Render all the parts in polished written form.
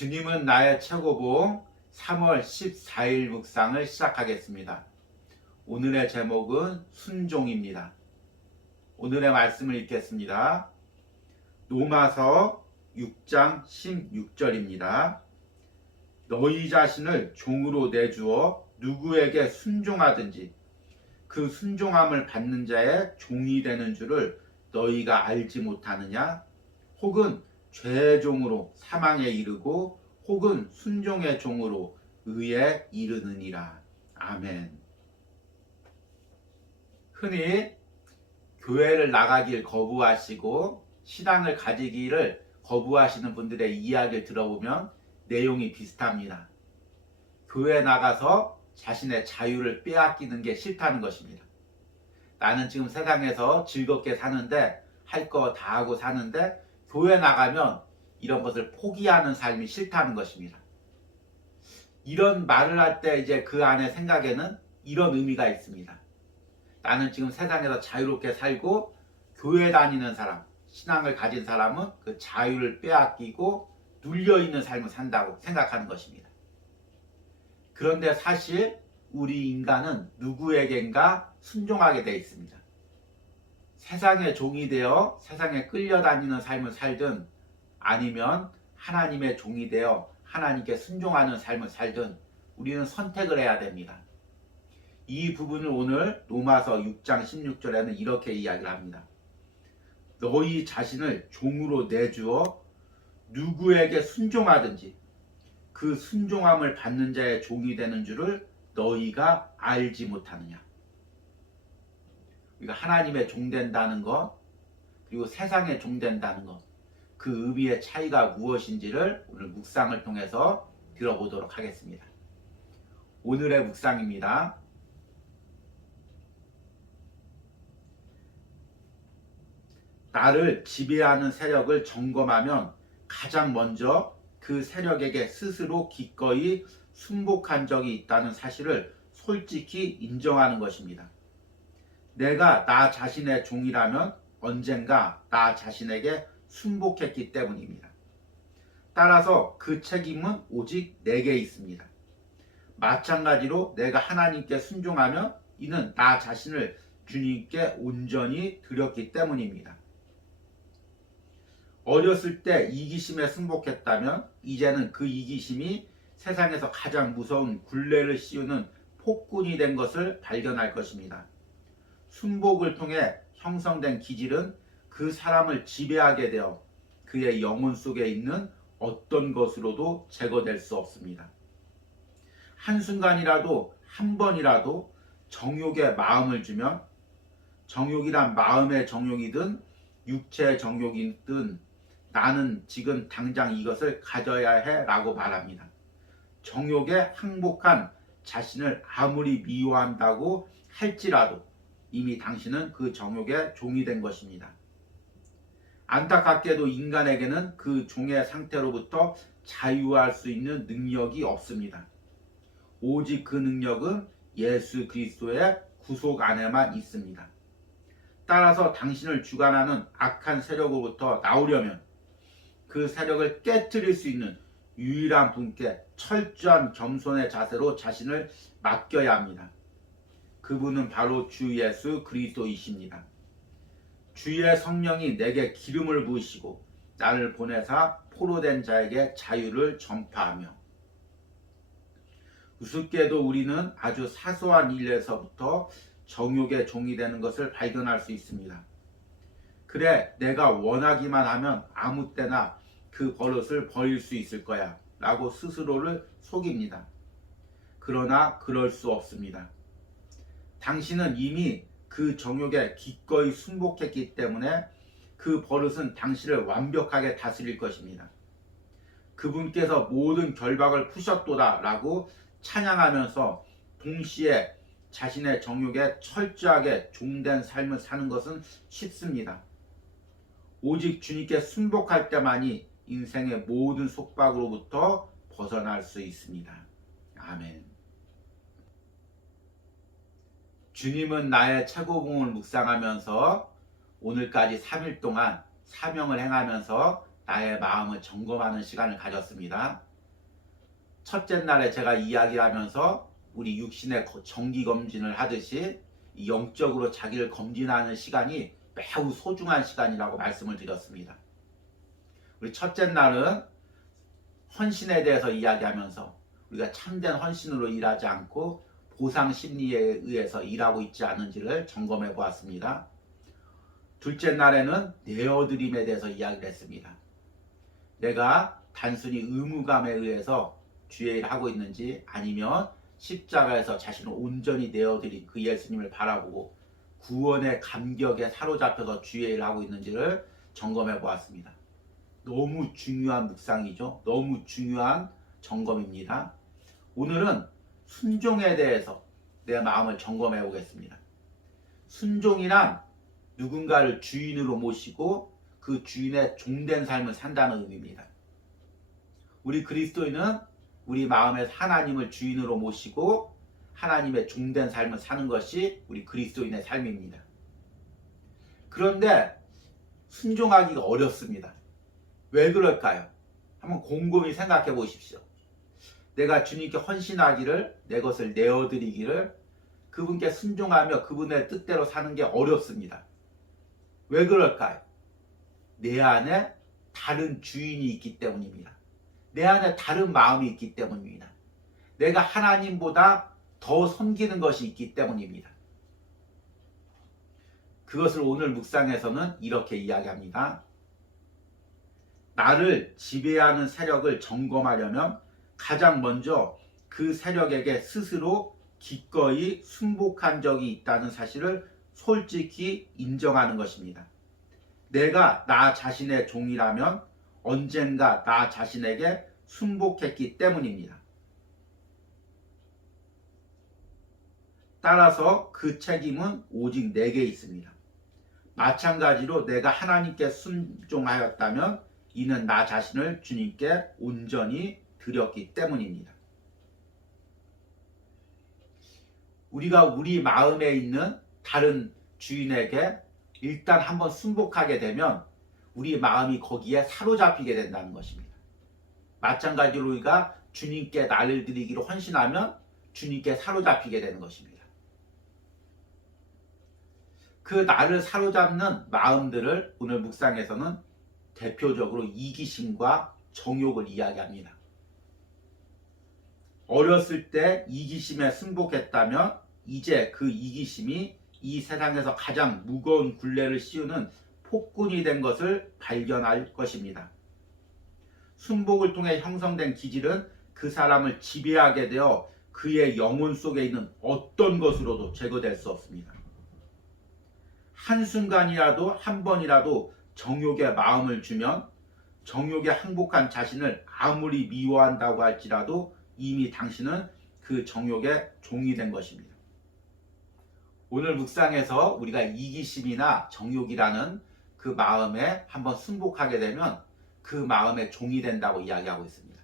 주님은 나의 최고봉 3월 14일 묵상을 시작하겠습니다. 오늘의 제목은 순종입니다. 오늘의 말씀을 읽겠습니다. 로마서 6장 16절입니다. 너희 자신을 종으로 내주어 누구에게 순종하든지 그 순종함을 받는 자의 종이 되는 줄을 너희가 알지 못하느냐? 혹은 죄의 종으로 사망에 이르고 혹은 순종의 종으로 의에 이르느니라. 아멘. 흔히 교회를 나가길 거부하시고 신앙을 가지기를 거부하시는 분들의 이야기를 들어보면 내용이 비슷합니다. 교회 나가서 자신의 자유를 빼앗기는 게 싫다는 것입니다. 나는 지금 세상에서 즐겁게 사는데 할 거 다 하고 사는데 교회 나가면 이런 것을 포기하는 삶이 싫다는 것입니다. 이런 말을 할 때 이제 그 안에 생각에는 이런 의미가 있습니다. 나는 지금 세상에서 자유롭게 살고 교회 다니는 사람, 신앙을 가진 사람은 그 자유를 빼앗기고 눌려있는 삶을 산다고 생각하는 것입니다. 그런데 사실 우리 인간은 누구에겐가 순종하게 되어 있습니다. 세상의 종이 되어 세상에 끌려다니는 삶을 살든 아니면 하나님의 종이 되어 하나님께 순종하는 삶을 살든 우리는 선택을 해야 됩니다. 이 부분을 오늘 로마서 6장 16절에는 이렇게 이야기를 합니다. 너희 자신을 종으로 내주어 누구에게 순종하든지 그 순종함을 받는 자의 종이 되는 줄을 너희가 알지 못하느냐. 우리가 하나님의 종 된다는 것, 그리고 세상의 종 된다는 것, 그 의미의 차이가 무엇인지를 오늘 묵상을 통해서 들어보도록 하겠습니다. 오늘의 묵상입니다. 나를 지배하는 세력을 점검하면 가장 먼저 그 세력에게 스스로 기꺼이 순복한 적이 있다는 사실을 솔직히 인정하는 것입니다. 내가 나 자신의 종이라면 언젠가 나 자신에게 순복했기 때문입니다. 따라서 그 책임은 오직 내게 있습니다. 마찬가지로 내가 하나님께 순종하면 이는 나 자신을 주님께 온전히 드렸기 때문입니다. 어렸을 때 이기심에 순복했다면 이제는 그 이기심이 세상에서 가장 무서운 굴레를 씌우는 폭군이 된 것을 발견할 것입니다. 순복을 통해 형성된 기질은 그 사람을 지배하게 되어 그의 영혼 속에 있는 어떤 것으로도 제거될 수 없습니다. 한순간이라도 한 번이라도 정욕에 마음을 주면 정욕이란 마음의 정욕이든 육체의 정욕이든 나는 지금 당장 이것을 가져야 해 라고 말합니다. 정욕에 항복한 자신을 아무리 미워한다고 할지라도 이미 당신은 그 정욕의 종이 된 것입니다. 안타깝게도 인간에게는 그 종의 상태로부터 자유할 수 있는 능력이 없습니다. 오직 그 능력은 예수 그리스도의 구속 안에만 있습니다. 따라서 당신을 주관하는 악한 세력으로부터 나오려면 그 세력을 깨트릴 수 있는 유일한 분께 철저한 겸손의 자세로 자신을 맡겨야 합니다. 그분은 바로 주 예수 그리스도이십니다. 주의 성령이 내게 기름을 부으시고 나를 보내사 포로된 자에게 자유를 전파하며. 우습게도 우리는 아주 사소한 일에서부터 정욕의 종이 되는 것을 발견할 수 있습니다. 그래, 내가 원하기만 하면 아무 때나 그 버릇을 버릴 수 있을 거야 라고 스스로를 속입니다. 그러나 그럴 수 없습니다. 당신은 이미 그 정욕에 기꺼이 순복했기 때문에 그 버릇은 당신을 완벽하게 다스릴 것입니다. 그분께서 모든 결박을 푸셨도다 라고 찬양하면서 동시에 자신의 정욕에 철저하게 종된 삶을 사는 것은 쉽습니다. 오직 주님께 순복할 때만이 인생의 모든 속박으로부터 벗어날 수 있습니다. 아멘. 주님은 나의 최고봉을 묵상하면서 오늘까지 3일 동안 사명을 행하면서 나의 마음을 점검하는 시간을 가졌습니다. 첫째 날에 제가 이야기하면서 우리 육신의 정기검진을 하듯이 영적으로 자기를 검진하는 시간이 매우 소중한 시간이라고 말씀을 드렸습니다. 우리 첫째 날은 헌신에 대해서 이야기하면서 우리가 참된 헌신으로 일하지 않고 보상 심리에 의해서 일하고 있지 않은지를 점검해 보았습니다. 둘째 날에는 내어드림에 대해서 이야기를 했습니다. 내가 단순히 의무감에 의해서 주의 일을 하고 있는지 아니면 십자가에서 자신을 온전히 내어드린 그 예수님을 바라보고 구원의 감격에 사로잡혀서 주의 일을 하고 있는지를 점검해 보았습니다. 너무 중요한 묵상이죠. 너무 중요한 점검입니다. 오늘은 순종에 대해서 내 마음을 점검해 보겠습니다. 순종이란 누군가를 주인으로 모시고 그 주인의 종된 삶을 산다는 의미입니다. 우리 그리스도인은 우리 마음에서 하나님을 주인으로 모시고 하나님의 종된 삶을 사는 것이 우리 그리스도인의 삶입니다. 그런데 순종하기가 어렵습니다. 왜 그럴까요? 한번 곰곰이 생각해 보십시오. 내가 주님께 헌신하기를, 내 것을 내어드리기를, 그분께 순종하며 그분의 뜻대로 사는 게 어렵습니다. 왜 그럴까요? 내 안에 다른 주인이 있기 때문입니다. 내 안에 다른 마음이 있기 때문입니다. 내가 하나님보다 더 섬기는 것이 있기 때문입니다. 그것을 오늘 묵상에서는 이렇게 이야기합니다. 나를 지배하는 세력을 점검하려면 가장 먼저 그 세력에게 스스로 기꺼이 순복한 적이 있다는 사실을 솔직히 인정하는 것입니다. 내가 나 자신의 종이라면 언젠가 나 자신에게 순복했기 때문입니다. 따라서 그 책임은 오직 내게 있습니다. 마찬가지로 내가 하나님께 순종하였다면 이는 나 자신을 주님께 온전히 드렸기 때문입니다. 우리가 우리 마음에 있는 다른 주인에게 일단 한번 순복하게 되면 우리 마음이 거기에 사로잡히게 된다는 것입니다. 마찬가지로 우리가 주님께 나를 드리기로 헌신하면 주님께 사로잡히게 되는 것입니다. 그 나를 사로잡는 마음들을 오늘 묵상에서는 대표적으로 이기심과 정욕을 이야기합니다. 어렸을 때 이기심에 승복했다면 이제 그 이기심이 이 세상에서 가장 무거운 굴레를 씌우는 폭군이 된 것을 발견할 것입니다. 순복을 통해 형성된 기질은 그 사람을 지배하게 되어 그의 영혼 속에 있는 어떤 것으로도 제거될 수 없습니다. 한순간이라도 한 번이라도 정욕에 마음을 주면 정욕에 항복한 자신을 아무리 미워한다고 할지라도 이미 당신은 그 정욕의 종이 된 것입니다. 오늘 묵상에서 우리가 이기심이나 정욕이라는 그 마음에 한번 순복하게 되면 그 마음의 종이 된다고 이야기하고 있습니다.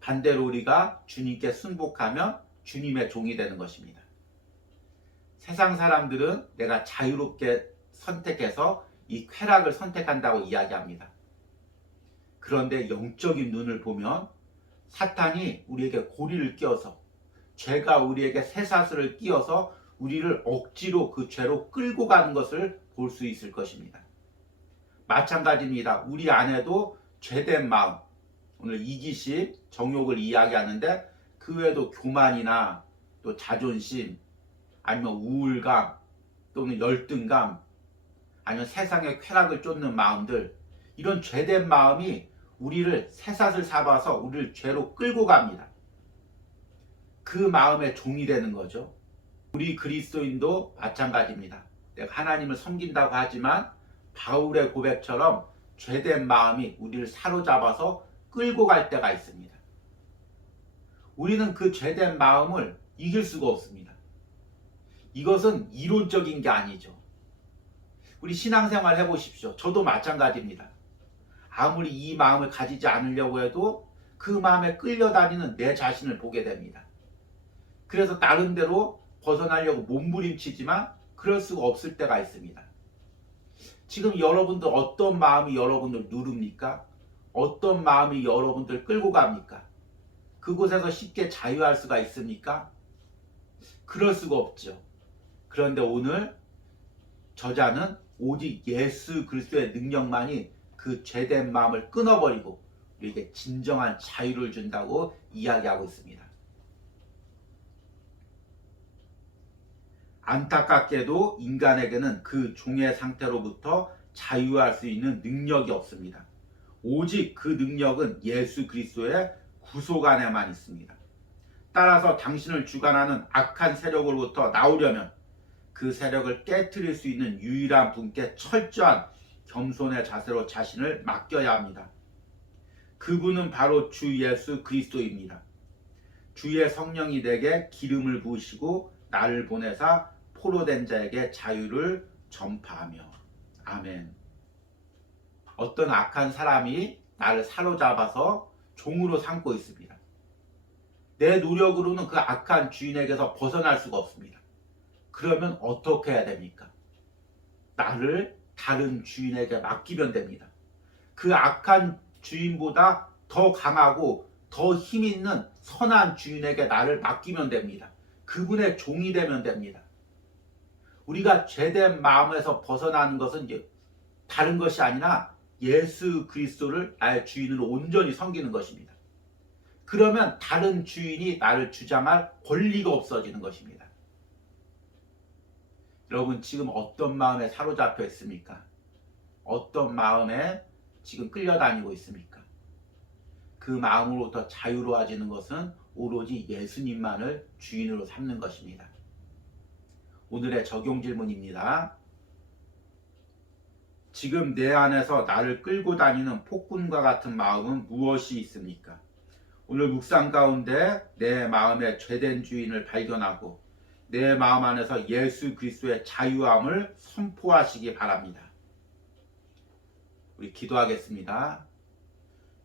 반대로 우리가 주님께 순복하면 주님의 종이 되는 것입니다. 세상 사람들은 내가 자유롭게 선택해서 이 쾌락을 선택한다고 이야기합니다. 그런데 영적인 눈을 보면 사탄이 우리에게 고리를 끼워서 죄가 우리에게 쇠사슬을 끼워서 우리를 억지로 그 죄로 끌고 가는 것을 볼 수 있을 것입니다. 마찬가지입니다. 우리 안에도 죄된 마음, 오늘 이기심, 정욕을 이야기하는데 그 외에도 교만이나 또 자존심, 아니면 우울감, 또는 열등감, 아니면 세상의 쾌락을 쫓는 마음들, 이런 죄된 마음이 우리를 쇠사슬 잡아서 우리를 죄로 끌고 갑니다. 그 마음의 종이 되는 거죠. 우리 그리스도인도 마찬가지입니다. 내가 하나님을 섬긴다고 하지만 바울의 고백처럼 죄된 마음이 우리를 사로잡아서 끌고 갈 때가 있습니다. 우리는 그 죄된 마음을 이길 수가 없습니다. 이것은 이론적인 게 아니죠. 우리 신앙생활 해보십시오. 저도 마찬가지입니다. 아무리 이 마음을 가지지 않으려고 해도 그 마음에 끌려다니는 내 자신을 보게 됩니다. 그래서 나름대로 벗어나려고 몸부림치지만 그럴 수가 없을 때가 있습니다. 지금 여러분들 어떤 마음이 여러분들 누릅니까? 어떤 마음이 여러분들 끌고 갑니까? 그 그곳에서 쉽게 자유할 수가 있습니까? 그럴 수가 없죠. 그런데 오늘 저자는 오직 예수 그리스도의 능력만이 그 죄된 마음을 끊어버리고 우리에게 진정한 자유를 준다고 이야기하고 있습니다. 안타깝게도 인간에게는 그 종의 상태로부터 자유할 수 있는 능력이 없습니다. 오직 그 능력은 예수 그리스도의 구속 안에만 있습니다. 따라서 당신을 주관하는 악한 세력으로부터 나오려면 그 세력을 깨트릴 수 있는 유일한 분께 철저한 겸손의 자세로 자신을 맡겨야 합니다. 그분은 바로 주 예수 그리스도입니다. 주의 성령이 내게 기름을 부으시고 나를 보내사 포로된 자에게 자유를 전파하며. 아멘. 어떤 악한 사람이 나를 사로잡아서 종으로 삼고 있습니다. 내 노력으로는 그 악한 주인에게서 벗어날 수가 없습니다. 그러면 어떻게 해야 됩니까? 나를 다른 주인에게 맡기면 됩니다. 그 악한 주인보다 더 강하고 더 힘 있는 선한 주인에게 나를 맡기면 됩니다. 그분의 종이 되면 됩니다. 우리가 죄된 마음에서 벗어나는 것은 다른 것이 아니라 예수 그리스도를 나의 주인으로 온전히 섬기는 것입니다. 그러면 다른 주인이 나를 주장할 권리가 없어지는 것입니다. 여러분 지금 어떤 마음에 사로잡혀 있습니까? 어떤 마음에 지금 끌려다니고 있습니까? 그 마음으로부터 자유로워지는 것은 오로지 예수님만을 주인으로 삼는 것입니다. 오늘의 적용 질문입니다. 지금 내 안에서 나를 끌고 다니는 폭군과 같은 마음은 무엇이 있습니까? 오늘 묵상 가운데 내 마음의 죄된 주인을 발견하고 내 마음 안에서 예수 그리스도의 자유함을 선포하시기 바랍니다. 우리 기도하겠습니다.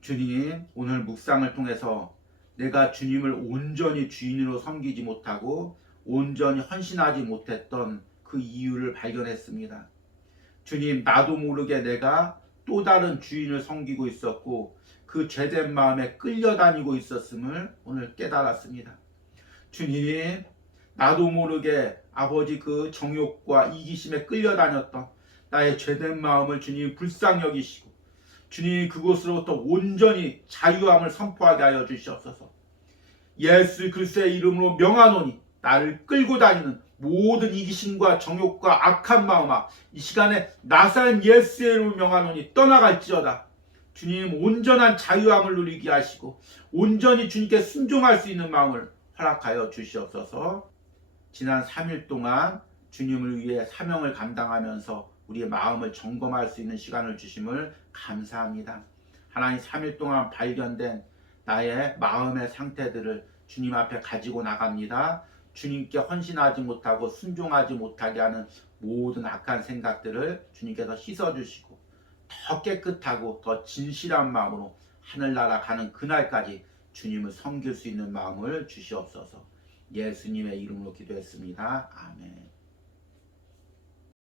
주님, 오늘 묵상을 통해서 내가 주님을 온전히 주인으로 섬기지 못하고 온전히 헌신하지 못했던 그 이유를 발견했습니다. 주님, 나도 모르게 내가 또 다른 주인을 섬기고 있었고 그 죄된 마음에 끌려다니고 있었음을 오늘 깨달았습니다. 주님, 나도 모르게 아버지 그 정욕과 이기심에 끌려다녔던 나의 죄된 마음을 주님 불쌍히 여기시고 주님 그곳으로부터 온전히 자유함을 선포하게 하여 주시옵소서. 예수 그리스도의 이름으로 명하노니 나를 끌고 다니는 모든 이기심과 정욕과 악한 마음아 이 시간에 나사렛 예수의 이름으로 명하노니 떠나갈지어다. 주님 온전한 자유함을 누리게 하시고 온전히 주님께 순종할 수 있는 마음을 허락하여 주시옵소서. 지난 3일 동안 주님을 위해 사명을 감당하면서 우리의 마음을 점검할 수 있는 시간을 주심을 감사합니다. 하나님 3일 동안 발견된 나의 마음의 상태들을 주님 앞에 가지고 나갑니다. 주님께 헌신하지 못하고 순종하지 못하게 하는 모든 악한 생각들을 주님께서 씻어주시고 더 깨끗하고 더 진실한 마음으로 하늘나라 가는 그날까지 주님을 섬길 수 있는 마음을 주시옵소서. 예수님의 이름으로 기도했습니다. 아멘.